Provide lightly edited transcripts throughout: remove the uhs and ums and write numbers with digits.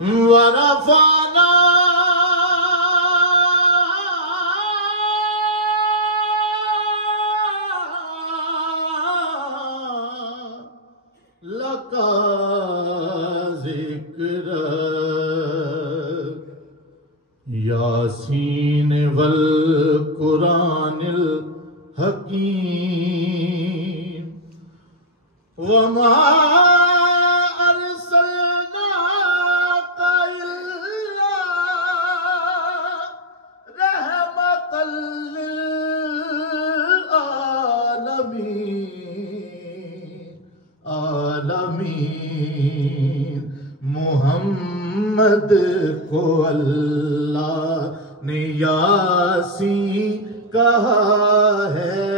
वरफाना लका जिक्र यासीन वल कुरानिल हकीम वमा मोहम्मद को अल्लाह ने यासीन कहा है।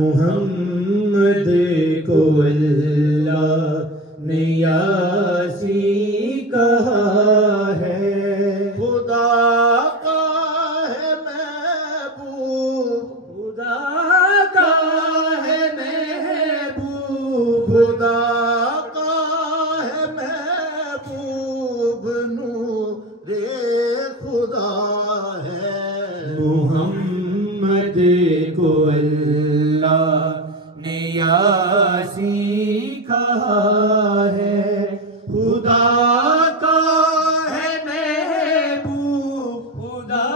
मोहम्मद को अल्लाह ने यासीन कहा है। खुदा का है महबूब, खुदा का है महबूब, खुदा मोहम्मद को अल्लाह ने यासीन कहा है। खुदा का है महबूब, खुदा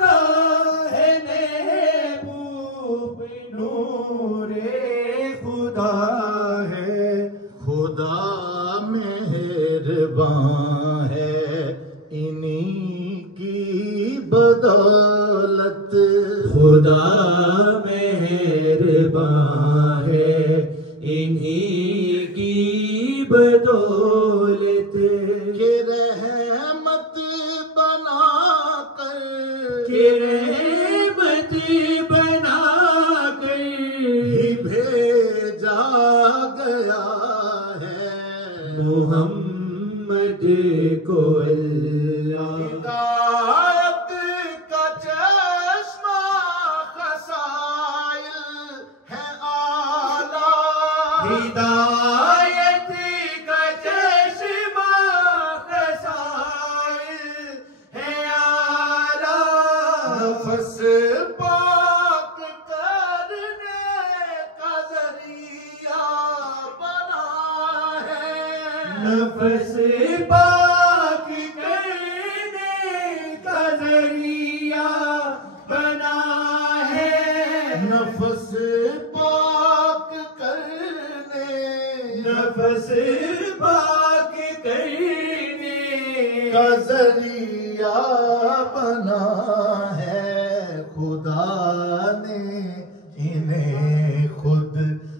का है महबूब, नूरे खुदा है। खुदा मेहरबान है इन्हीं की बदौलत, खुदा मेहरबान है इन्हीं की बदौलत। के रहमत बना कर, के रहमत बना कर ही भेजा गया है। मोहम्मद को अल्लाह हिदायत का चश्मा खसाइल है आला, हिदायत का चश्मा खसाइल है आला। नफस पाक करने का जरिया बना है। नफस पाक करने का जरिया बना है। नफस पाक करने, नफस पाक करने का जरिया बना है। खुदा ने इन्हें खुद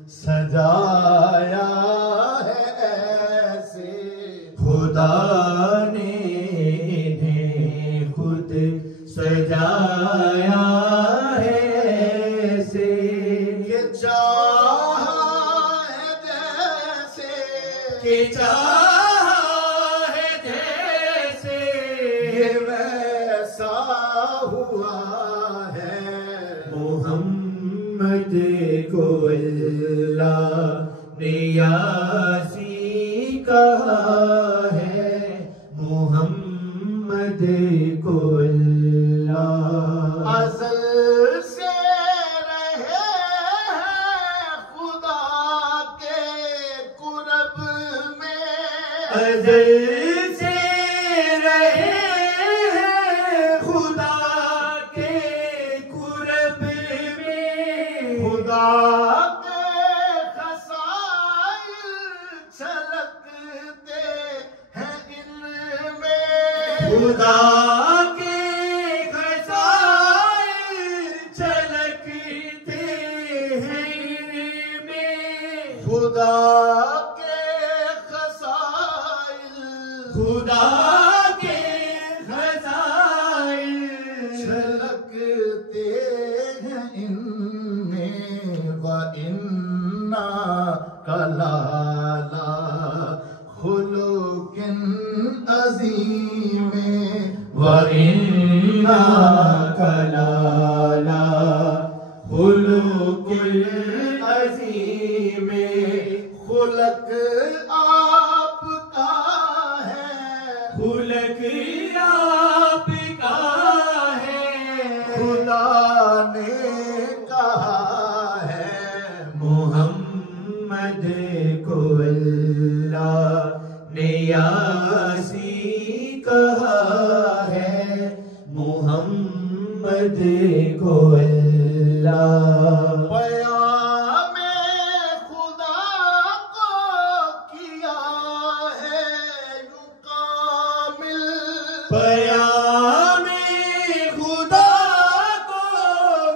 सजाया है ऐसे, खुदा ने इन्हें खुद सजाया है ऐसे। ये चाहा है जैसे, कि चाहा है जैसे ये वैसा हुआ है। मोहम्मद को अल्लाह ने यासीन कहा है। मोहम्मद को अल्लाह अज़ल से रहे हैं खुदा के कुरब में, अज़ल से रहे हैं खुदा के कुरब में। खुदा के खसाइल छलकते हैं इनमें, खुदा के खसाइल छलकते हैं इनमें। खुदा के खसाइल, खुदा के खसाइल छलकते हैं इनमें। व इन्ना कलाला खुलुकिन अज़ीम, व इन्ना कलाला खुलुकुल अज़ीम। खुलक आपका है, खुलक आपका है। खुदा ने कहा है मोहम्मद को अल्लाह ने यासी कहा है। मोहम्मद को अल्लाह पयामे खुदा को किया है यूं कामिल। पयामे खुदा को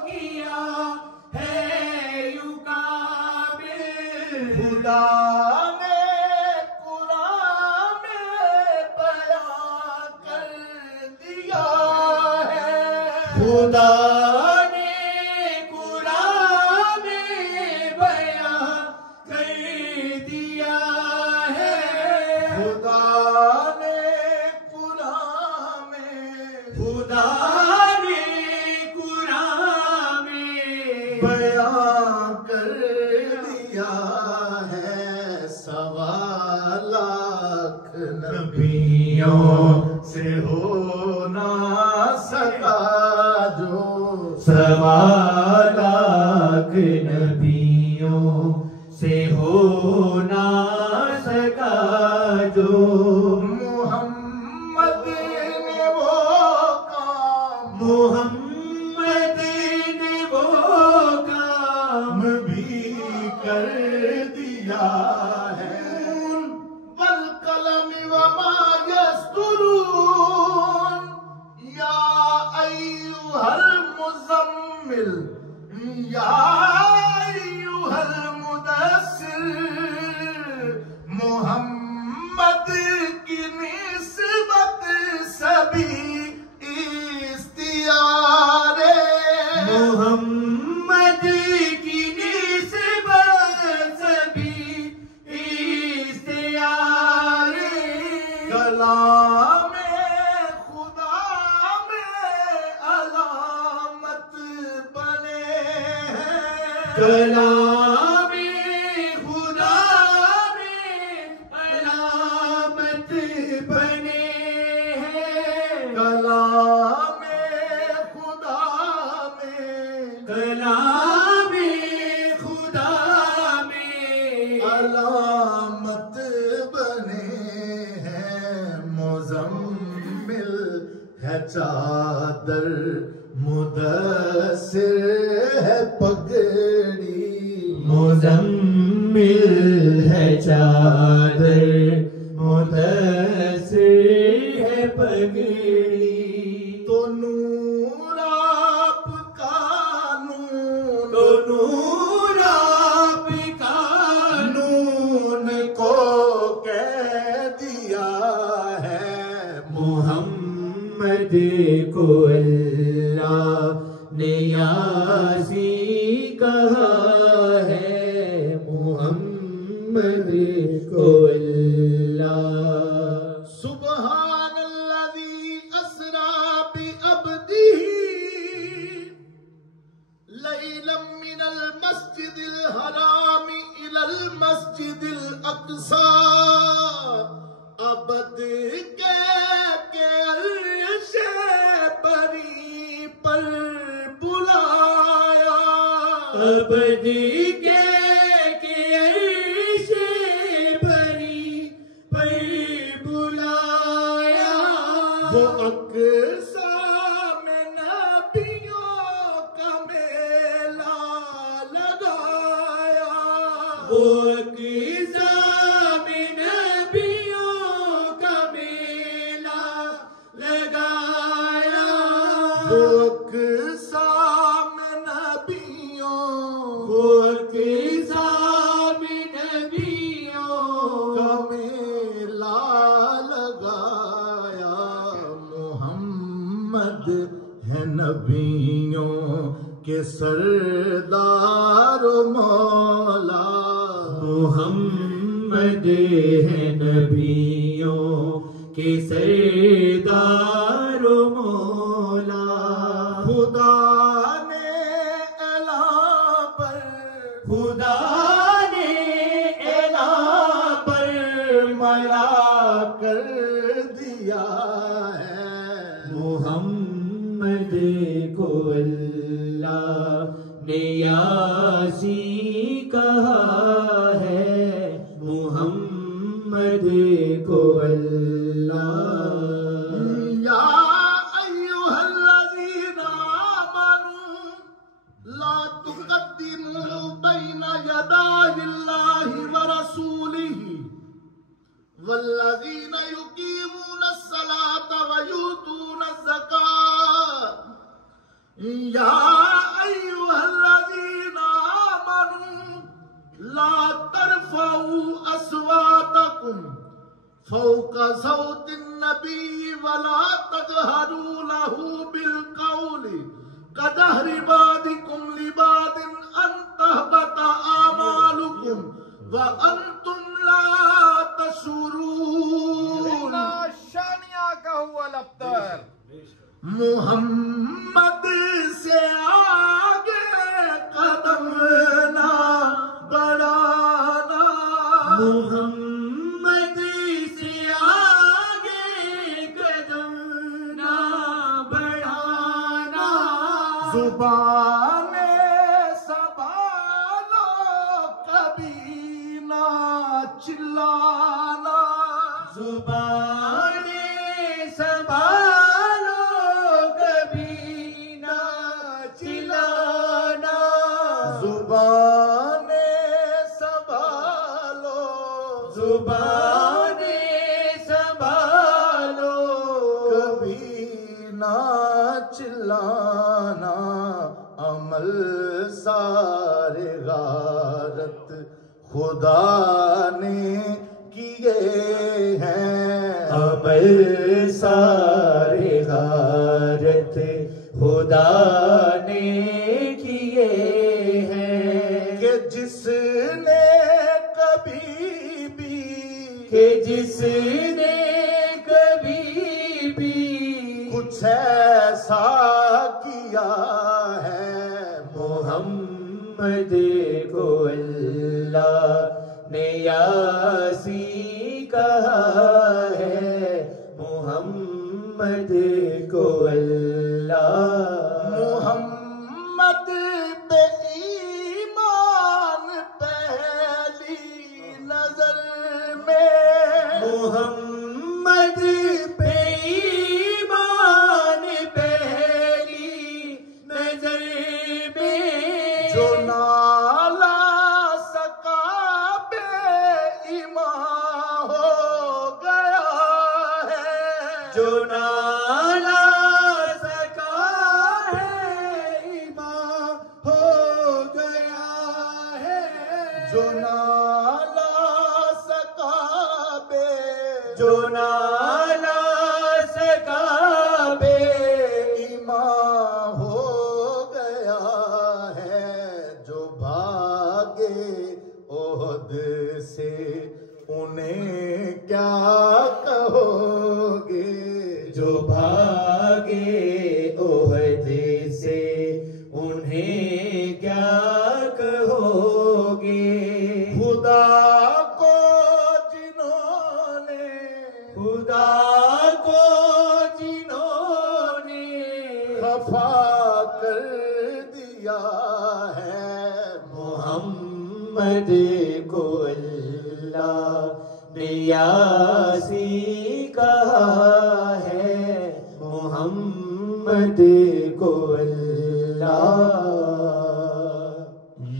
किया है यूं कामिल। खुदा ने कुरान में बयां कर दिया है। खुदा ने कुरान में बयां कर दिया है। खुदा ने कुरान में खुदा ने कुरान में बयां कर दिया है। 1.25 लाख नबियों से हो ना सका जो 1.25 लाख नबियों से हो ना सका जो। मोहम्मद ने वो काम मोहम्मद ने वो काम भी कर दिया है। वल कलम वमा यस्तुरून या अय्युहल मुज़म्मिल या अय्युहल मुदस्सिर। मोहम्मद की निस्बत सभी इख्तियारे। मोहम्मद की निस्बत सभी इख्तियारे। कलामे खुदा में अलामत बने हैं। कलामे खुदा में अलामत बने हैं। कलामे खुदा में कलामे खुदा में अलामत बने हैं। मुज़म्मिल है चादर मुदस्सिर है पगड़ी। मुज़म्मिल है चादर मुदस्सिर है पगड़ी। तो नूर आपका नून तो नूर आपका नून को कह दिया है। मोहम्मद को अल्लाह ने यासी कहा है। मोहम्मद को अल्लाह सुब्हानल्लज़ी अस्रा बि अब्दिही लैलन मिनल मस्जिदिल हरामी इलल मस्जिदिल अक़सा। अबद के अर्शे बरी पर बुलाया। अबद के अर्शे बरी पर बुलाया। वो अक़सा में नबियों का मेला लगाया। वो अक़सा में नबियों का मेला लगाया। वो अक़सा में नबियों वो अक़सा में नबियों का मेला लगाया। मोहम्मद है नबियों के सरदार मौला। मोहम्मद है नबियों के सरदार मौला। खुदा ने ऐलान पर खुदा ने ऐलान पर मला कर दिया दिया है। मोहम्मद को अल्लाह ने यासीन कहा है। मोहम्मद को अल्लाह या अय्युहल्लज़ीना आमनू ला तुक़द्दिमू बैना यदायिल्लाहि व रसूलिही वल्लज़ीना युक़ीमूनस्सलाता व यूतूनज़्ज़कात। या अय्युहल्लज़ीना आमनू ला तरफ़ऊ अस्वातकुम फौका सौतिन नबी वला तजहरू लहू बिलकौली कजहरि बादिकुम लिबादिन अन तहबता आमालुकुम व अंतुम ला तशुरून। शानिया का हुआ लफ्तर मुहम्मद से आगे कदम ना बढ़ाना। मोहम्मद से आगे कदम ना बढ़ाना। जुबाने संभालो कभी ना चिल्लाना। जुबाने संभालो कभी ना चिल्लाना। जुबाने संभालो जुबाने संभालो कभी ना चिल्लाना। अमल सारे गारत खुदा ने किए हैं। अमल सारे गारत खुदा ने किए हैं। कि जिसने कभी भी कि जिसने कभी भी कुछ ऐसा किया है। मोहम्मद को अल्लाह ने यासीन कहा है। मोहम्मद को अल्लाह मोहम्मद पे ईमान पहली नजर में। मोहम्मद पे ईमान पहली नजर में। जो नाला सका बेईमान हो गया है। जो नाला सका है ईमान हो गया है। जो नाला सका जो नाला सका बेईमान हो गया है। जो भागे ओहद से उन्हें क्या कहोगे। जो भागे ओहद से उन्हें क्या कहोगे। खुदा को जिन्होंने खुदा को जिन्होंने खफा कर दिया है। मोहम्मद को अल्लाह ने यासीन कहा है। मोहम्मद को अल्लाह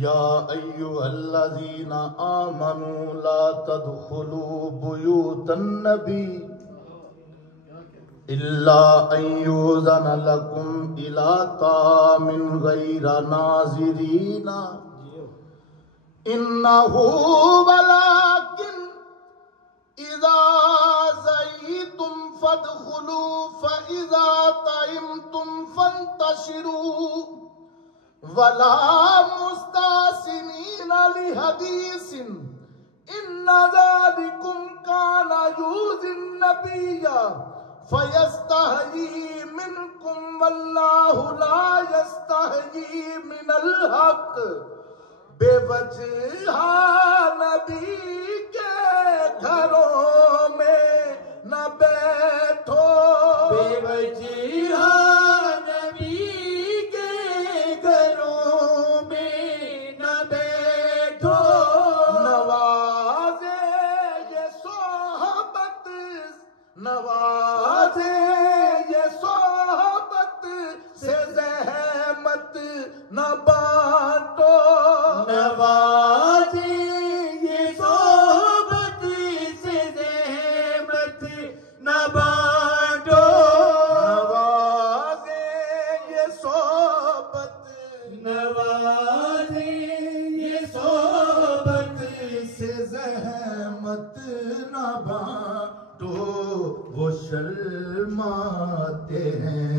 या अय्युहल्लज़ीना आमनू ला तदखुलू बुयूतन नबी इल्ला अन युज़न लकुम इला तामिन गैरा नाज़िरीना इन्नहु वलाकिन इज़ा ज़य्यितुम फदखुलू फ़इज़ा तइमतुम फंतशिरू वला मुस्तासिमीन लिहदीसिन इन्ना ज़ालिकुम काना यूज़िन नबिय्या फयस्तहयी मिनकुम वल्लाहु ला यस्तहयी मिनल हक। बेवजह नबी के घरों में न बैठ बेवजह नबी के घरों में न बैठो। नवाजे ये सोहबत, नवाजे ये सोहबत से ज़हमत न बांटो। नवाजे ये सोहबत से ज़हमत न बांटो। नवाजे ये सोहबत, नवाजे ये सोहबत से ज़हमत न बांटो। वो शर्माते हैं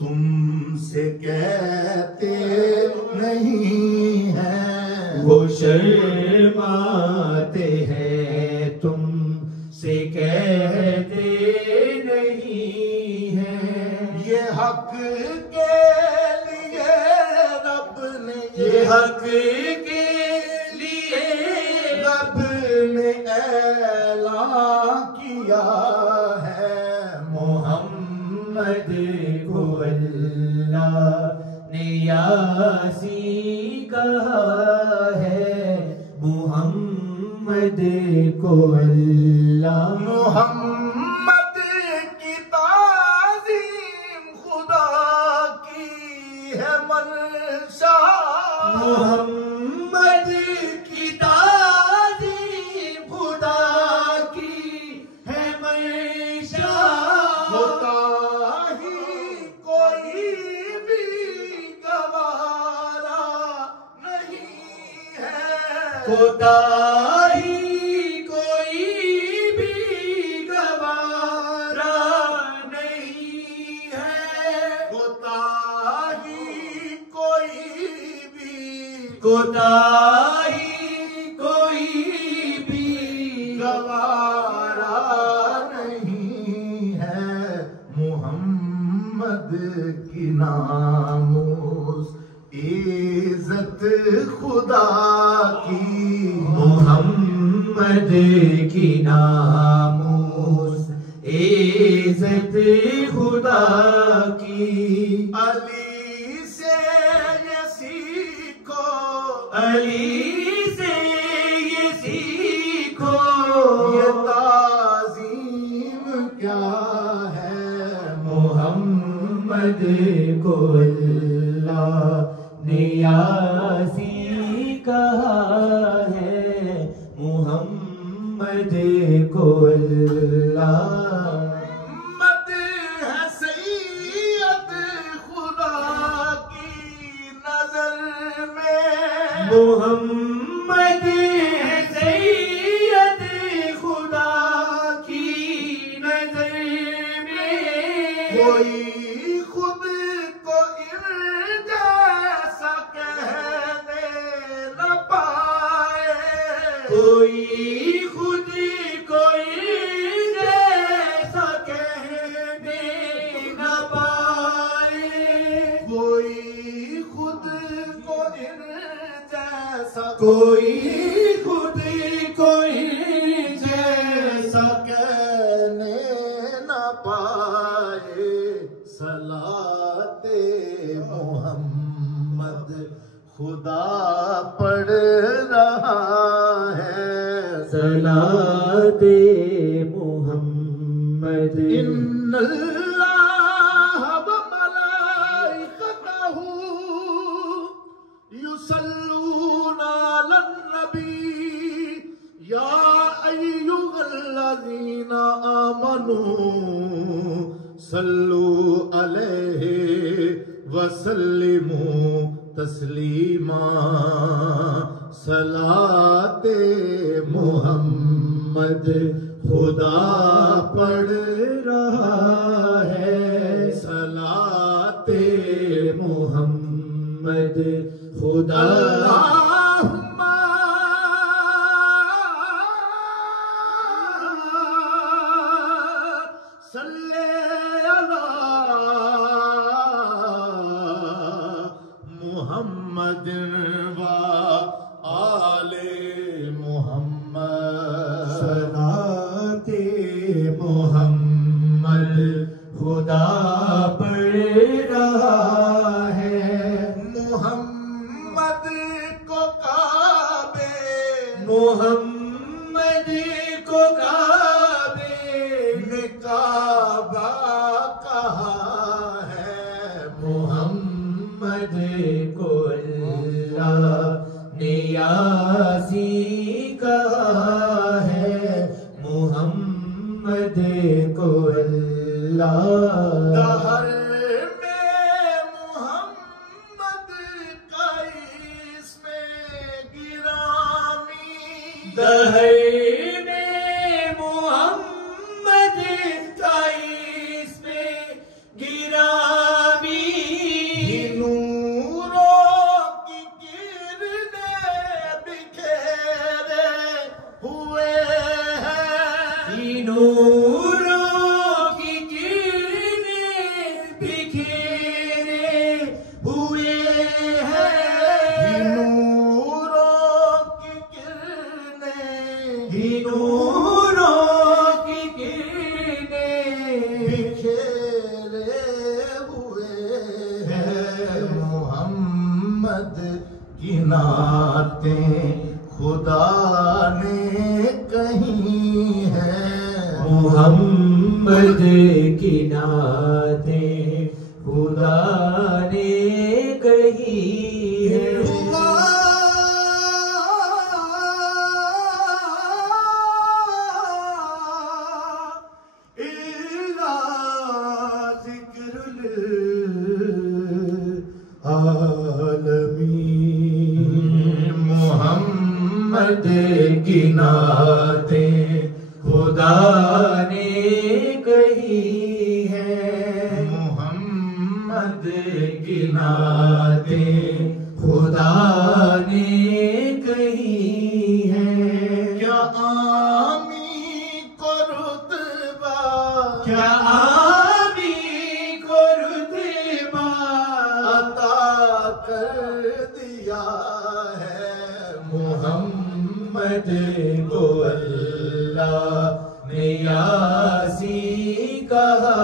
तुमसे कहते नहीं हैं। वो शर्माते हैं तुमसे कहते नहीं हैं। ये हक के लिए रब ने, ये हक के लिए रब ने ऐलान किया है। मोहम्मद को अल्लाह ने यासीन कहा है। मोहम्मद को अल्लाह मोहम्मद की ताज़ीम खुदा की है मंशा। मोहम्मद की ताज़ीम खुदा की है मंशा। होता ही कोई भी गवारा नहीं है। कोताही कोई भी गवारा नहीं है। कोताही कोई भी कोताही कोई भी गवारा नहीं है। मोहम्मद की नामूस इज्जत खुदा की। मोहम्मद की नामूस इज्जत खुदा की। अली से ये सीखो, अली से ये सीखो। ये ताज़ीम क्या है। मोहम्मद को अल्लाह ने यासीन कहा है। मोहम्मद को अल्लाह मद है सैयद खुदा की नजर में। मोहम्मद है सैयद खुदा की नजर में। कोई खुद को इन जैसा कहने न पाए। कोई खुद कोई जैसा कहने न पाए। कोई खुद को इन जैसा, कोई खुद कोई जैसा कहने न पाए। सलाते मोहम्मद खुदा पढ़ रहा है। सलाते मोहम्मद इन्नल्लाह व मलाइकतहू युसल्लूना अलन नबी या अय्युहल्लज़ीना आमनू सल्लू अलैहि व सल्लिमू तस्लीमा। सलाते मोहम्मद खुदा पढ़ रहा है। सलाते मोहम्मद खुदा अल्लाहुम्मा सल्ले अला मुहम्मद व आले मुहम्मद। सलाते मोहम्मद खुदा पढ़ रहा है। मोहम्मद को काबे, मोहम्मद को काबे ने काबा कहा है। मोहम्मद को अल्लाह ने यासीन कहा है। मोहम्मद को अल्लाह दहर में मोहम्मद का इसमें गिरामी, दहर में मोहम्मद का इसमें गिरामी। नूरों की किरणें बिखेरे हुए हैं। नूरों की किरणें बिखेरे हुए हैं। नूरों की किरणें नूरों की किरणें बिखेरे हुए हैं। मोहम्मद की नातें खुदा ने कही है। मोहम्मद की नातें खुदा ने कही है। इल्ला ज़िक्रुल आलमीन। मोहम्मद की नातें खुदा ने कही है। मोहम्मद की नातें खुदा ने कही है। क्या आमी को रुतबा, क्या आमी को रुतबा अता कर दिया है। मोहम्मद को अल्लाह ने यासीन कहा